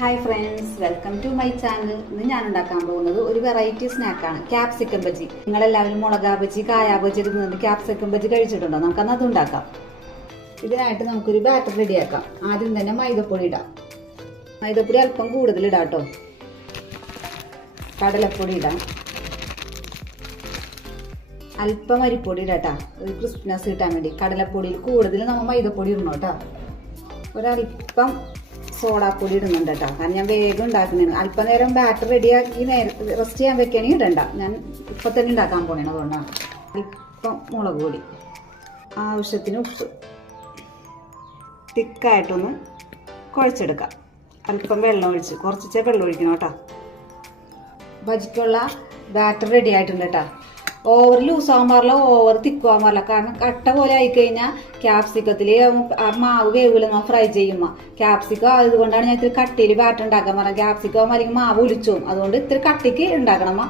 Hi friends, welcome to my channel. ഇന്ന് ഞാൻ ഉണ്ടാക്കാൻ പോകുന്നത് ഒരു വെറൈറ്റി സ്നാക്കാണ്, ക്യാപ്സിക്കം ബജി. നിങ്ങളെല്ലാവരും മുളകാ ബജി, കായാ ബജി എടുക്കുന്നുണ്ട്. ക്യാപ്സിക്കം ബജി കഴിച്ചിട്ടുണ്ടോ? നമുക്കന്ന് അത് ഉണ്ടാക്കാം. ഇതിനായിട്ട് നമുക്കൊരു ബാറ്റർ റെഡിയാക്കാം. ആദ്യം തന്നെ മൈദപ്പൊടി ഇടാം. മൈദപ്പൊടി അല്പം കൂടുതൽ ഇടാം കേട്ടോ. കടലപ്പൊടി ഇടാം. അല്പം അരിപ്പൊടി ഇടാം, ഒരു ക്രിസ്പിനെസ് കിട്ടാൻ വേണ്ടി. കടലപ്പൊടിയിൽ കൂടുതൽ നമ്മൾ മൈദപ്പൊടി ഇടണം കേട്ടോ. ഒരല്പം സോഡാപ്പൊടി ഇടുന്നുണ്ട് കേട്ടോ, കാരണം ഞാൻ വേഗം ഉണ്ടാക്കുന്നതാണ്. അല്പം നേരം ബാറ്റർ റെഡിയാക്കി റെസ്റ്റ് ചെയ്യാൻ വെക്കുകയാണെങ്കിൽ ഇടണ്ട. ഞാൻ ഇപ്പം തന്നെ ഉണ്ടാക്കാൻ പോകണം, അതുകൊണ്ടാണ്. അല്പം മുളക് പൊടി, ആവശ്യത്തിന് ഉപ്പ്, തിക്കായിട്ടൊന്ന് കുഴച്ചെടുക്കാം. അല്പം വെള്ളം ഒഴിച്ച്, കുറച്ചേ വെള്ളം ഒഴിക്കണം കേട്ടോ. ബജിക്കുള്ള ബാറ്റർ റെഡി ആയിട്ടുണ്ട് കേട്ടോ. ഓവർ ലൂസ് ആവാൻ പാടില്ല, ഓവർ തിക്കുവാൻ പാടില്ല. കാരണം കട്ട പോലെ ആയിക്കഴിഞ്ഞാൽ ക്യാപ്സിക്കത്തിൽ ആ മാവ് വേവില്ല. നമ്മൾ ഫ്രൈ ചെയ്യുമ്പോൾ ക്യാപ്സിക്കം ആയതുകൊണ്ടാണ് ഞാൻ ഇത്തിരി കട്ടിയിൽ ബാറ്റർ ഉണ്ടാക്കാൻ പറഞ്ഞത്. ക്യാപ്സിക്കം അല്ലെങ്കിൽ മാവ് ഒലിച്ചു പോകും, അതുകൊണ്ട് ഇത്തിരി കട്ടിക്ക് ഉണ്ടാക്കണം.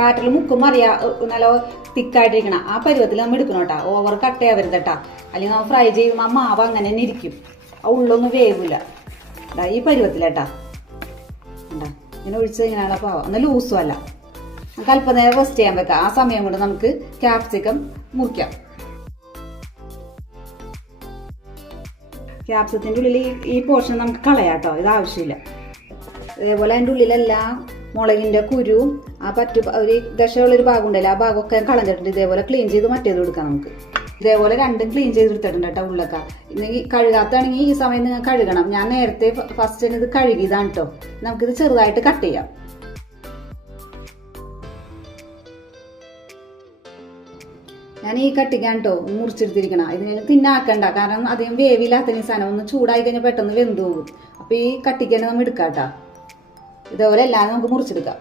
ബാറ്ററിൽ മുക്കുമ്പോൾ അറിയാം നല്ല തിക്കായിട്ടിരിക്കണം. ആ പരുവത്തിൽ നമ്മൾ എടുക്കണം കേട്ടോ. ഓവർ കട്ടയാവരുത് കേട്ടോ, അല്ലെങ്കിൽ നമ്മൾ ഫ്രൈ ചെയ്യുമ്പോൾ ആ മാവ് അങ്ങനെ തന്നെ ഇരിക്കും, ആ ഉള്ളൊന്നും വേവില്ല. ഈ പരുവത്തിലേട്ടാ ഇങ്ങനെ ഒഴിച്ചത് ഇങ്ങനെയുള്ള പാവം, ഒന്ന് ലൂസും അല്ല. നമുക്ക് അല്പം നേരം റെസ്റ്റ് ചെയ്യാൻ വെക്കാം. ആ സമയം കൊണ്ട് നമുക്ക് ക്യാപ്സിക്കം മുറിക്കാം. ക്യാപ്സിക്കത്തിന്റെ ഉള്ളിൽ ഈ പോർഷൻ നമുക്ക് കളയാം കേട്ടോ, ഇത് ആവശ്യമില്ല. അതേപോലെ അതിൻ്റെ ഉള്ളിലെല്ലാം മുളകിന്റെ കുരുവും ആ ഒരു ദശയുള്ളൊരു ഭാഗം ഉണ്ടല്ലോ, ആ ഭാഗമൊക്കെ കളഞ്ഞിട്ടുണ്ട്. ഇതേപോലെ ക്ലീൻ ചെയ്ത് മറ്റേത് കൊടുക്കാം നമുക്ക്. ഇതേപോലെ രണ്ടും ക്ലീൻ ചെയ്തെടുത്തിട്ടുണ്ട് കേട്ടോ ഉള്ളൊക്കെ. ഇനി കഴുകാത്താണെങ്കിൽ ഈ സമയം നിങ്ങൾ കഴുകണം. ഞാൻ നേരത്തെ ഫസ്റ്റ് ഇത് കഴുകിയതാണ് കേട്ടോ. നമുക്കിത് ചെറുതായിട്ട് കട്ട് ചെയ്യാം. ഞാൻ ഈ കട്ടിക്കാൻ കേട്ടോ മുറിച്ചെടുത്തിരിക്കണം. ഇതിന് തിന്നാക്കണ്ട, കാരണം അധികം വേവില്ലാത്ത സാധനം ഒന്ന് ചൂടായി കഴിഞ്ഞാൽ പെട്ടെന്ന് വെന്ത് പോകും. അപ്പോൾ ഈ കട്ടിക്കാൻ നമ്മൾ എടുക്കാം കേട്ടോ. ഇതേപോലെ എല്ലാം നമുക്ക് മുറിച്ചെടുക്കാം.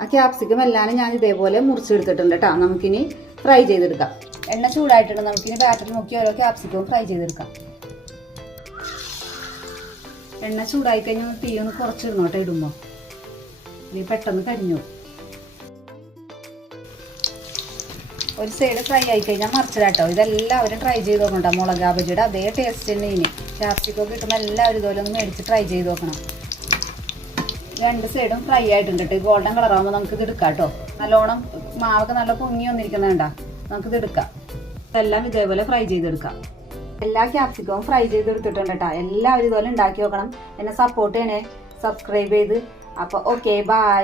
ആ ക്യാപ്സിക്കം എല്ലാം ഞാൻ ഇതേപോലെ മുറിച്ചെടുത്തിട്ടുണ്ട് കേട്ടോ. നമുക്കിനി ഫ്രൈ ചെയ്തെടുക്കാം. എണ്ണ ചൂടായിട്ടുണ്ട്, നമുക്കിനി ബാറ്ററി നോക്കി ഓരോ ക്യാപ്സിക്കവും ഫ്രൈ ചെയ്തെടുക്കാം. എണ്ണ ചൂടായി കഴിഞ്ഞാൽ തീ ഒന്ന് കുറച്ചിരുന്നോട്ടെ ഇടുമ്പോൾ, ഇനി പെട്ടെന്ന് കരിഞ്ഞു. ഒരു സൈഡ് ഫ്രൈ ആയി കഴിഞ്ഞാൽ മറിച്ചിടാട്ടോ. ഇതെല്ലാവരും ട്രൈ ചെയ്ത് നോക്കണ്ട. മുളകാ ബജിയുടെ അതേ ടേസ്റ്റ് തന്നെ. ഇനി ക്യാപ്സിക്കം കിട്ടുമ്പോൾ എല്ലാവരും ഇതുപോലെ ഒന്ന് മേടിച്ച് ട്രൈ ചെയ്ത് നോക്കണം. രണ്ട് സൈഡും ഫ്രൈ ആയിട്ടുണ്ട് കേട്ടോ. ഗോൾഡൻ കളറാകുമ്പോൾ നമുക്കിത് എടുക്കാം കേട്ടോ. നല്ലോണം മാവൊക്കെ നല്ല പൊങ്ങി വന്നിരിക്കുന്നുണ്ടാ, നമുക്കിത് എടുക്കാം. എല്ലാം ഇതേപോലെ ഫ്രൈ ചെയ്തെടുക്കാം. എല്ലാ ക്യാപ്സിക്കവും ഫ്രൈ ചെയ്തെടുത്തിട്ടുണ്ട് കേട്ടോ. എല്ലാവരും ഇതുപോലെ ഉണ്ടാക്കി നോക്കണം. എന്നെ സപ്പോർട്ട് ചെയ്യണേ, സബ്സ്ക്രൈബ് ചെയ്ത്. അപ്പോൾ ഓക്കെ, ബൈ.